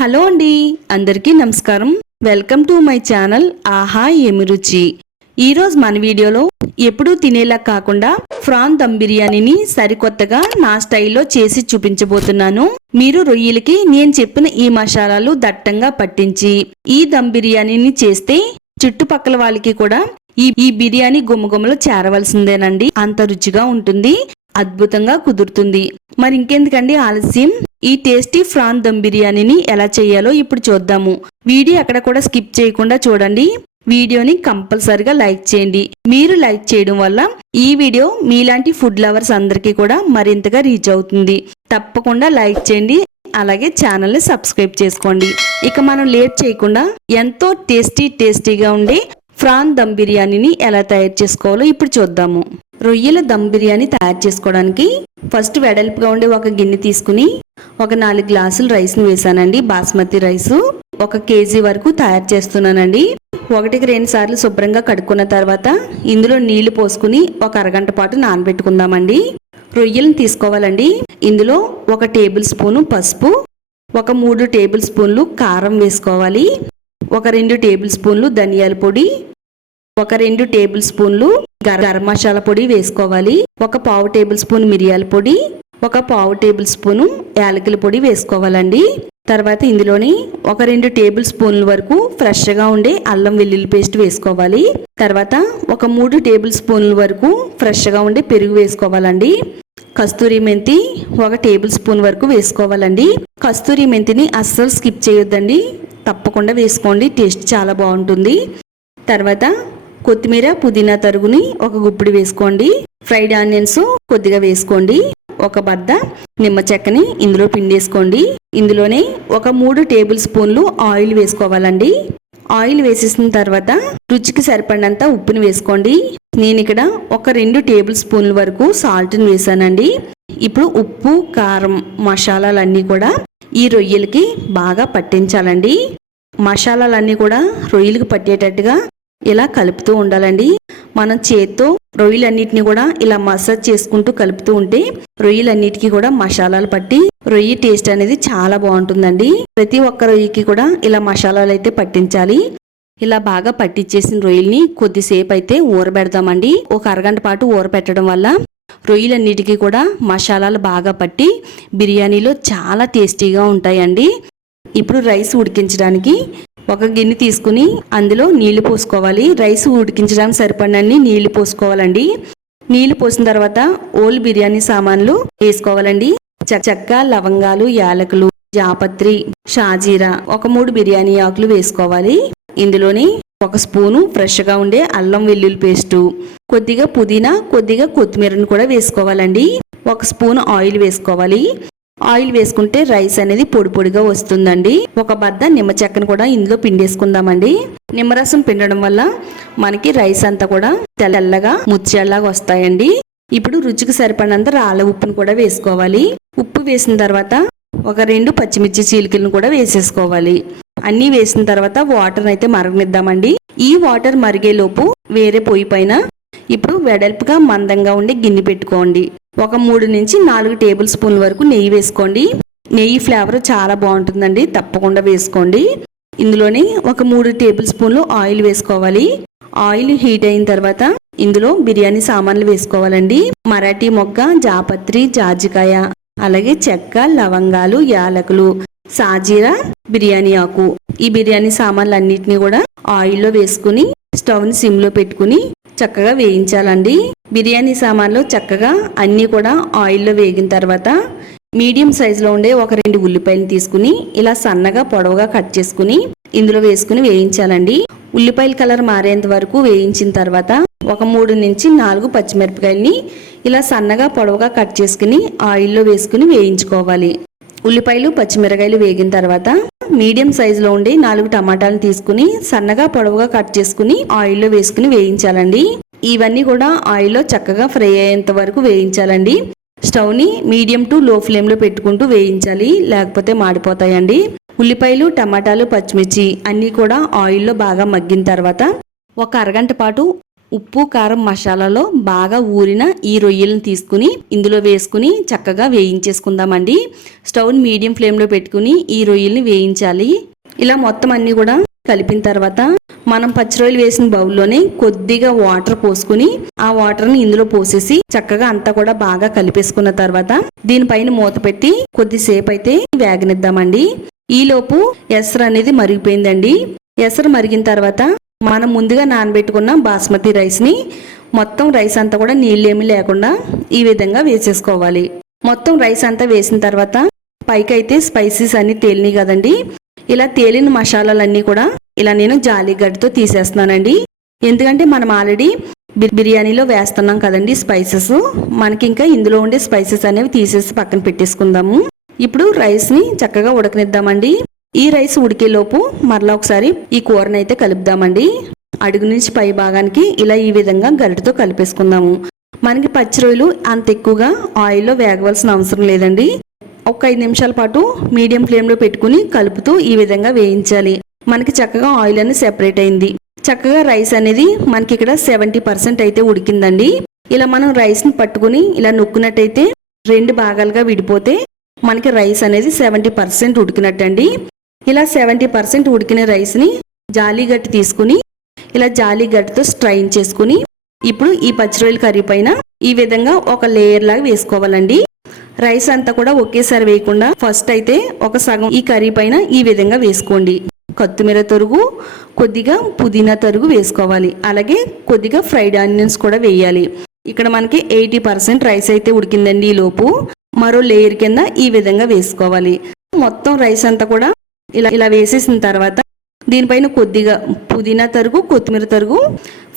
Hello అండి అందరికీ నమస్కారం. వెల్కమ్ టు మై ఛానల్ ఆహా ఏమి రుచి. ఈరోజు మన వీడియోలో ఎప్పుడూ తినేలా కాకుండా ఫ్రాన్ దమ్ బిర్యానీని సరికొత్తగా నా స్టైల్లో చేసి చూపించబోతున్నాను. మీరు రొయ్యలకి నేను చెప్పిన ఈ మసాలాలు దట్టంగా పట్టించి ఈ దమ్ బిర్యానీని చేస్తే చుట్టుపక్కల వాళ్ళకి కూడా ఈ ఈ బిర్యానీ గుమ్మగుమ్మలు చేరవలసిందేనండి. అంత రుచిగా ఉంటుంది. అద్భుతంగా కుదురుతుంది. మరి ఇంకెందుకండి ఆలస్యం? ఈ టేస్టీ ఫ్రాన్ దమ్ బిర్యానీని ఎలా చేయాలో ఇప్పుడు చూద్దాము. వీడియో అక్కడ కూడా స్కిప్ చేయకుండా చూడండి. వీడియోని కంపల్సరిగా లైక్ చేయండి. మీరు లైక్ చేయడం వల్ల ఈ వీడియో మీలాంటి ఫుడ్ లవర్స్ అందరికీ కూడా మరింతగా రీచ్ అవుతుంది. తప్పకుండా లైక్ చేయండి. అలాగే ఛానల్ని సబ్స్క్రైబ్ చేసుకోండి. ఇక మనం లేట్ చేయకుండా ఎంతో టేస్టీ టేస్టీగా ఉండే ఫ్రాన్ దమ్ బిర్యానీని ఎలా తయారు చేసుకోవాలో ఇప్పుడు చూద్దాము. రొయ్యల దమ్ బిర్యానీ తయారు చేసుకోవడానికి ఫస్ట్ వెడల్పుగా ఉండే ఒక గిన్నె తీసుకుని ఒక నాలుగు గ్లాసులు రైస్ని వేసానండి బాస్మతి రైసు. ఒక కేజీ వరకు తయారు చేస్తున్నానండి. ఒకటికి రెండు సార్లు శుభ్రంగా కడుక్కున్న తర్వాత ఇందులో నీళ్ళు పోసుకుని ఒక అరగంట పాటు నానబెట్టుకుందామండి. రొయ్యలను తీసుకోవాలండి. ఇందులో ఒక టేబుల్ స్పూను పసుపు ఒక మూడు టేబుల్ స్పూన్లు కారం వేసుకోవాలి ఒక రెండు టేబుల్ స్పూన్లు ధనియాల పొడి ఒక రెండు టేబుల్ స్పూన్లు గరం మసాలా పొడి వేసుకోవాలి. ఒక పావు టేబుల్ స్పూన్ మిరియాల పొడి ఒక పావు టేబుల్ స్పూను యాలకుల పొడి వేసుకోవాలండి. తర్వాత ఇందులోని ఒక రెండు టేబుల్ స్పూన్ల వరకు ఫ్రెష్గా ఉండే అల్లం వెల్లుల్లి పేస్ట్ వేసుకోవాలి. తర్వాత ఒక మూడు టేబుల్ స్పూన్ల వరకు ఫ్రెష్గా ఉండే పెరుగు వేసుకోవాలండి. కస్తూరి మెంతి ఒక టేబుల్ స్పూన్ వరకు వేసుకోవాలండి. కస్తూరి మెంతిని అస్సలు స్కిప్ చేయొద్దండి. తప్పకుండా వేసుకోండి టేస్ట్ చాలా బాగుంటుంది. తర్వాత కొత్తిమీర పుదీనా తరుగుని ఒక గుప్పిడి వేసుకోండి. ఫ్రైడ్ ఆనియన్స్ కొద్దిగా వేసుకోండి. ఒక బద్ద నిమ్మ చెక్కని ఇందులో పిండేసుకోండి. ఇందులోనే ఒక మూడు టేబుల్ స్పూన్లు ఆయిల్ వేసుకోవాలండి. ఆయిల్ వేసేసిన తర్వాత రుచికి సరిపడినంత ఉప్పుని వేసుకోండి. నేను ఇక్కడ ఒక రెండు టేబుల్ స్పూన్ల వరకు సాల్ట్ని వేసానండి. ఇప్పుడు ఉప్పు కారం మసాలాలన్నీ కూడా ఈ రొయ్యలకి బాగా పట్టించాలండి. మసాలాలన్నీ కూడా రొయ్యలకు పట్టేటట్టుగా ఇలా కలుపుతూ ఉండాలండి. మనం చేత్తో రొయ్యలన్నిటిని కూడా ఇలా మసాజ్ చేసుకుంటూ కలుపుతూ ఉంటే రొయ్యలన్నిటికీ కూడా మసాలాలు పట్టి రొయ్యి టేస్ట్ అనేది చాలా బాగుంటుందండి. ప్రతి ఒక్క రొయ్యకి కూడా ఇలా మసాలాలు అయితే పట్టించాలి. ఇలా బాగా పట్టించేసిన రొయ్యల్ని కొద్దిసేపు అయితే ఊరబెడదామండి. ఒక అరగంట పాటు ఊరపెట్టడం వల్ల రొయ్యలన్నిటికీ కూడా మసాలాలు బాగా పట్టి బిర్యానీలో చాలా టేస్టీగా ఉంటాయండి. ఇప్పుడు రైస్ ఉడికించడానికి ఒక గిన్నె తీసుకుని అందులో నీళ్ళు పోసుకోవాలి. రైస్ ఉడికించడానికి సరిపడినన్ని నీళ్ళు పోసుకోవాలండి. నీళ్ళు పోసిన తర్వాత ఓల్ బిర్యానీ సామాన్లు వేసుకోవాలండి. చ- చెక్క లవంగాలు యాలకులు జాపత్రి షాజీరా ఒక మూడు బిర్యానీ ఆకులు వేసుకోవాలి. ఇందులోని ఒక స్పూను ఫ్రెష్గా ఉండే అల్లం వెల్లుల్లి పేస్టు కొద్దిగా పుదీనా కొద్దిగా కొత్తిమీరను కూడా వేసుకోవాలండి. ఒక స్పూన్ ఆయిల్ వేసుకోవాలి. ఆయిల్ వేసుకుంటే రైస్ అనేది పొడి పొడిగా వస్తుందండి. ఒక బద్ద నిమ్మ చెక్కను కూడా ఇందులో పిండేసుకుందామండి. నిమ్మరసం పిండడం వల్ల మనకి రైస్ అంతా కూడా తెల్లగా ముత్యాల్లాగా వస్తాయండి. ఇప్పుడు రుచికి సరిపడినంత రాళ్ళ ఉప్పును కూడా వేసుకోవాలి. ఉప్పు వేసిన తర్వాత ఒక రెండు పచ్చిమిర్చి చీలికలను కూడా వేసేసుకోవాలి. అన్నీ వేసిన తర్వాత వాటర్ అయితే మరగనిద్దామండి. ఈ వాటర్ మరిగేలోపు వేరే పొయ్యి పైన ఇప్పుడు వెడల్పుగా మందంగా ఉండే గిన్నె పెట్టుకోండి. ఒక మూడు నుంచి నాలుగు టేబుల్ స్పూన్ల వరకు నెయ్యి వేసుకోండి. నెయ్యి ఫ్లేవర్ చాలా బాగుంటుందండి తప్పకుండా వేసుకోండి. ఇందులోనే ఒక మూడు టేబుల్ స్పూన్లు ఆయిల్ వేసుకోవాలి. ఆయిల్ హీట్ అయిన తర్వాత ఇందులో బిర్యానీ సామాన్లు వేసుకోవాలండి. మరాఠీ మొగ్గ జాపత్రి జాజికాయ అలాగే చెక్క లవంగాలు యాలకులు సాజీరా బిర్యానీ ఆకు. ఈ బిర్యానీ సామాన్లు అన్నిటిని కూడా ఆయిల్లో వేసుకుని స్టవ్ని సిమ్లో పెట్టుకుని చక్కగా వేయించాలండి. బిర్యానీ సామాన్లు చక్కగా అన్నీ కూడా ఆయిల్లో వేగిన తర్వాత మీడియం సైజులో ఉండే ఒక రెండు ఉల్లిపాయలు తీసుకుని ఇలా సన్నగా పొడవుగా కట్ చేసుకుని ఇందులో వేసుకుని వేయించాలండి. ఉల్లిపాయల కలర్ మారేంత వరకు వేయించిన తర్వాత ఒక మూడు నుంచి నాలుగు పచ్చిమిరపకాయలని ఇలా సన్నగా పొడవుగా కట్ చేసుకుని ఆయిల్లో వేసుకుని వేయించుకోవాలి. ఉల్లిపాయలు పచ్చిమిరకాయలు వేగిన తర్వాత మీడియం సైజులో ఉండి నాలుగు టమాటాలను తీసుకుని సన్నగా పొడవుగా కట్ చేసుకుని ఆయిల్లో వేసుకుని వేయించాలండి. ఇవన్నీ కూడా ఆయిల్లో చక్కగా ఫ్రై అయ్యేంత వరకు వేయించాలండి. స్టవ్ని మీడియం టు లో ఫ్లేమ్లో పెట్టుకుంటూ వేయించాలి లేకపోతే మాడిపోతాయండి. ఉల్లిపాయలు టమాటాలు పచ్చిమిర్చి అన్నీ కూడా ఆయిల్లో బాగా మగ్గిన తర్వాత ఒక అరగంట పాటు ఉప్పు కారం మసాలాలో బాగా ఊరిన ఈ రొయ్యలను తీసుకుని ఇందులో వేసుకుని చక్కగా వేయించేసుకుందామండి. స్టవ్ని మీడియం ఫ్లేమ్లో పెట్టుకుని ఈ రొయ్యల్ని వేయించాలి. ఇలా మొత్తం అన్నీ కూడా కలిపిన తర్వాత మనం పచ్చి రొయ్యలు వేసిన బౌల్లోనే కొద్దిగా వాటర్ పోసుకుని ఆ వాటర్ని ఇందులో పోసేసి చక్కగా అంతా కూడా బాగా కలిపేసుకున్న తర్వాత దీనిపైన మూత పెట్టి కొద్దిసేపు అయితే వేగనిద్దామండి. ఈలోపు ఎసరు అనేది మరిగిపోయిందండి. ఎసరు మరిగిన తర్వాత మనం ముందుగా నానబెట్టుకున్న బాస్మతి రైస్ని మొత్తం రైస్ అంతా కూడా నీళ్ళేమీ లేకుండా ఈ విధంగా వేసేసుకోవాలి. మొత్తం రైస్ అంతా వేసిన తర్వాత పైకి అయితే స్పైసీస్ అన్ని తేలినాయి కదండి. ఇలా తేలిన మసాలాలన్నీ కూడా ఇలా నేను జాలి గడ్డతో తీసేస్తున్నానండి. ఎందుకంటే మనం ఆల్రెడీ బిర్యానీలో వేస్తున్నాం కదండి స్పైసెస్. మనకి ఇంకా ఇందులో ఉండే స్పైసెస్ అనేవి తీసేసి పక్కన పెట్టేసుకుందాము. ఇప్పుడు రైస్ని చక్కగా ఉడకనిద్దామండి. ఈ రైస్ ఉడికేలోపు మరలా ఒకసారి ఈ కూరని అయితే కలుపుదామండి. అడుగు నుంచి పై భాగానికి ఇలా ఈ విధంగా గరిటతో కలిపేసుకుందాము. మనకి పచ్చి రొయ్యలు అంత ఎక్కువగా ఆయిల్లో వేగవలసిన అవసరం లేదండి. ఒక ఐదు నిమిషాల పాటు మీడియం ఫ్లేమ్లో పెట్టుకుని కలుపుతూ ఈ విధంగా వేయించాలి. మనకి చక్కగా ఆయిల్ అనేది సెపరేట్ అయింది. చక్కగా రైస్ అనేది మనకి ఇక్కడ సెవెంటీ పర్సెంట్ అయితే ఉడికిందండి. ఇలా మనం రైస్ని పట్టుకుని ఇలా నొక్కునట్టయితే రెండు భాగాలుగా విడిపోతే మనకి రైస్ అనేది సెవెంటీ పర్సెంట్ ఉడికినట్టండి. ఇలా సెవెంటీ పర్సెంట్ ఉడికిన రైస్ని జాలీ గట్టి తీసుకుని ఇలా జాలీ గట్టితో స్ట్రైన్ చేసుకుని ఇప్పుడు ఈ పచ్చిరొయ్యల కర్రీ పైన ఈ విధంగా ఒక లేయర్ లాగా వేసుకోవాలండి. రైస్ అంతా కూడా ఒకేసారి వేయకుండా ఫస్ట్ అయితే ఒక సగం ఈ కర్రీ పైన ఈ విధంగా వేసుకోండి. కొత్తిమీర తరుగు కొద్దిగా పుదీనా తరుగు వేసుకోవాలి. అలాగే కొద్దిగా ఫ్రైడ్ ఆనియన్స్ కూడా వేయాలి. ఇక్కడ మనకి ఎయిటీ పర్సెంట్ రైస్ అయితే ఉడికిందండి ఈ లోపు. మరో లేయర్ కింద ఈ విధంగా వేసుకోవాలి. మొత్తం రైస్ అంతా కూడా ఇలా ఇలా వేసేసిన తర్వాత దీనిపైన కొద్దిగా పుదీనా తరుగు కొత్తిమీర తరుగు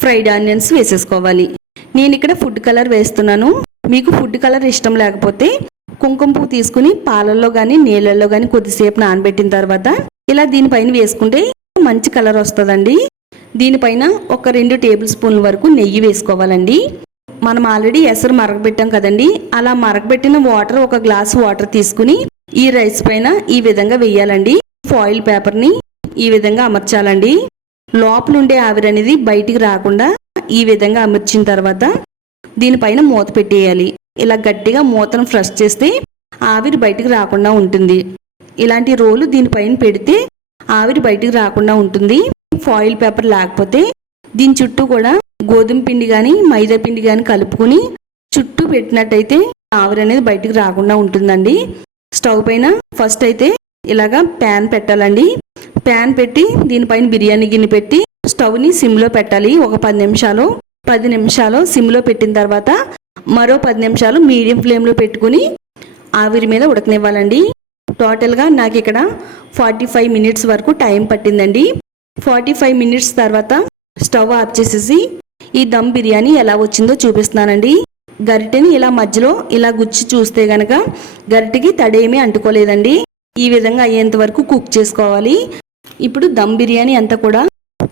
ఫ్రైడ్ ఆనియన్స్ వేసేసుకోవాలి. నేను ఇక్కడ ఫుడ్ కలర్ వేస్తున్నాను. మీకు ఫుడ్ కలర్ ఇష్టం లేకపోతే కుంకుమ పువ్వు తీసుకుని పాలల్లో కానీ నీళ్ళల్లో కానీ కొద్దిసేపు నానబెట్టిన తర్వాత ఇలా దీనిపైన వేసుకుంటే మంచి కలర్ వస్తుందండి. దీనిపైన ఒక రెండు టేబుల్ స్పూన్ల వరకు నెయ్యి వేసుకోవాలండి. మనం ఆల్రెడీ ఎసరు మరగబెట్టాం కదండి. అలా మరగబెట్టిన వాటర్ ఒక గ్లాస్ వాటర్ తీసుకుని ఈ రైస్ పైన ఈ విధంగా వేయాలండి. ఫాయిల్ పేపర్ని ఈ విధంగా అమర్చాలండి. లోపలుండే ఆవిరి అనేది బయటికి రాకుండా ఈ విధంగా అమర్చిన తర్వాత దీనిపైన మూత పెట్టేయాలి. ఇలా గట్టిగా మూతను ఫ్రెష్ చేస్తే ఆవిరి బయటికి రాకుండా ఉంటుంది. ఇలాంటి రోలు దీనిపైన పెడితే ఆవిరి బయటికి రాకుండా ఉంటుంది. ఫాయిల్ పేపర్ లేకపోతే దీని చుట్టూ కూడా గోధుమ పిండి కానీ మైదా పిండి కానీ కలుపుకొని చుట్టూ పెట్టినట్టయితే ఆవిరి అనేది బయటికి రాకుండా ఉంటుందండి. స్టవ్ పైన ఫస్ట్ అయితే ఇలాగా ప్యాన్ పెట్టాలండి. ప్యాన్ పెట్టి దీనిపైన బిర్యానీ గిన్నె పెట్టి స్టవ్ని సిమ్లో పెట్టాలి ఒక పది నిమిషాలు. పది నిమిషాలు సిమ్లో పెట్టిన తర్వాత మరో పది నిమిషాలు మీడియం ఫ్లేమ్లో పెట్టుకుని ఆవిరి మీద ఉడకనివ్వాలండి. టోటల్గా నాకు ఇక్కడ ఫార్టీ ఫైవ్ మినిట్స్ వరకు టైం పట్టిందండి. ఫార్టీ ఫైవ్ మినిట్స్ తర్వాత స్టవ్ ఆఫ్ చేసేసి ఈ దమ్ బిర్యానీ ఎలా వచ్చిందో చూపిస్తున్నానండి. గరిటెని ఇలా మధ్యలో ఇలా గుచ్చి చూస్తే గనక గరిటెకి తడేమీ అంటుకోలేదండి. ఈ విధంగా అయ్యేంత వరకు కుక్ చేసుకోవాలి. ఇప్పుడు దమ్ బిర్యానీ అంతా కూడా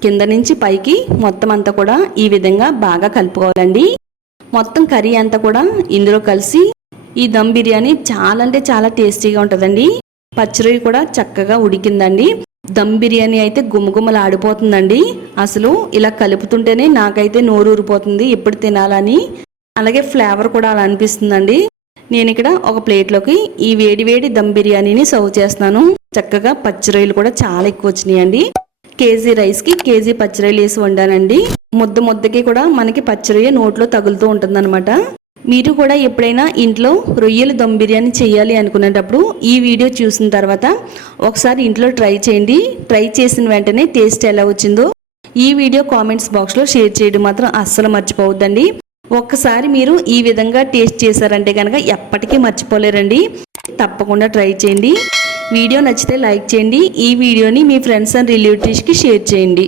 కింద నుంచి పైకి మొత్తం అంతా కూడా ఈ విధంగా బాగా కలుపుకోవాలండి. మొత్తం కర్రీ అంతా కూడా ఇందులో కలిసి ఈ దమ్ బిర్యానీ చాలా అంటే చాలా టేస్టీగా ఉంటుందండి. పచ్చిరొయ్యి కూడా చక్కగా ఉడికిందండి. దమ్ బిర్యానీ అయితే గుమగుమలు ఆడిపోతుందండి అసలు ఇలా కలుపుతుంటేనే నాకైతే నోరు ఊరిపోతుంది ఎప్పుడు తినాలని. అలాగే ఫ్లేవర్ కూడా అలా అనిపిస్తుందండి. నేను ఇక్కడ ఒక ప్లేట్లోకి ఈ వేడి వేడి దమ్ బిర్యానీని సర్వ్ చేస్తున్నాను. చక్కగా పచ్చిరొయ్యలు కూడా చాలా ఎక్కువ వచ్చినాయండి. కేజీ రైస్కి కేజీ పచ్చిరొయ్యలు వేసి వండానండి. ముద్ద ముద్దకి కూడా మనకి పచ్చిరొయ్య నోట్లో తగులుతూ ఉంటుందన్నమాట. మీరు కూడా ఎప్పుడైనా ఇంట్లో రొయ్యలు దమ్ బిర్యానీ చేయాలి అనుకునేటప్పుడు ఈ వీడియో చూసిన తర్వాత ఒకసారి ఇంట్లో ట్రై చేయండి. ట్రై చేసిన వెంటనే టేస్ట్ ఎలా వచ్చిందో ఈ వీడియో కామెంట్స్ బాక్స్లో షేర్ చేయడం మాత్రం అస్సలు మర్చిపోవద్దండి. ఒక్కసారి మీరు ఈ విధంగా టేస్ట్ చేశారంటే కనుక ఎప్పటికీ మర్చిపోలేరండి. తప్పకుండా ట్రై చేయండి. వీడియో నచ్చితే లైక్ చేయండి. ఈ వీడియోని మీ ఫ్రెండ్స్ అండ్ రిలేటివ్స్కి షేర్ చేయండి.